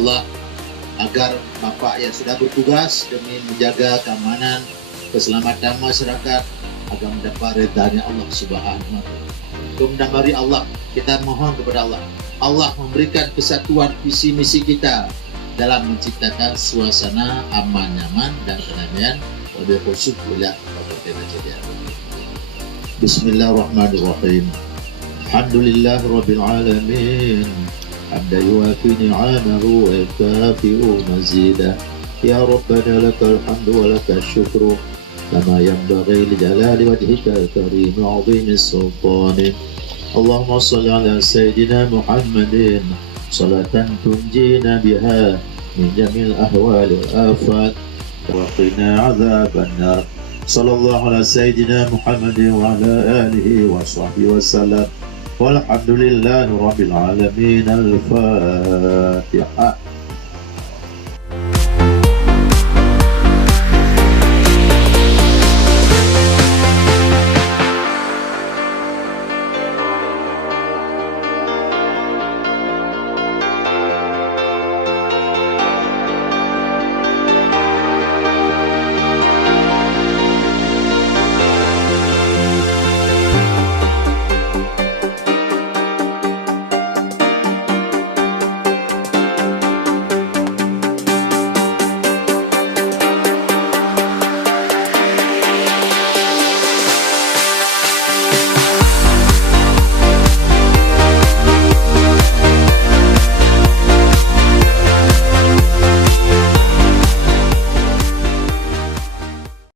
Allah agar Bapak yang sudah bertugas demi menjaga keamanan, keselamatan masyarakat agar mendapat ridhanya Allah Subhanahu wa Ta'ala. Kemudian mari Allah, kita mohon kepada Allah, Allah memberikan kesatuan visi misi kita dalam menciptakan suasana aman, nyaman dan kedamaian lebih khusus wilayah Kabupaten Najadiah. Bismillahirrahmanirrahim. Alhamdulillah Rabbil Alamin. حمدا يوافي نعمه ويكافئ مزيدا يا ربنا لك الحمد ولك الشكر كما ينبغي لجلال وجهك الكريم وعظيم السلطان اللهم صل على سيدنا محمد صلاة تنجينا بها من جميع الأهوال والآفات وقنا عذاب النار صلى الله على سيدنا محمد وعلى آله وصحبه وسلم والحمد لله رب العالمين. الفاتحة.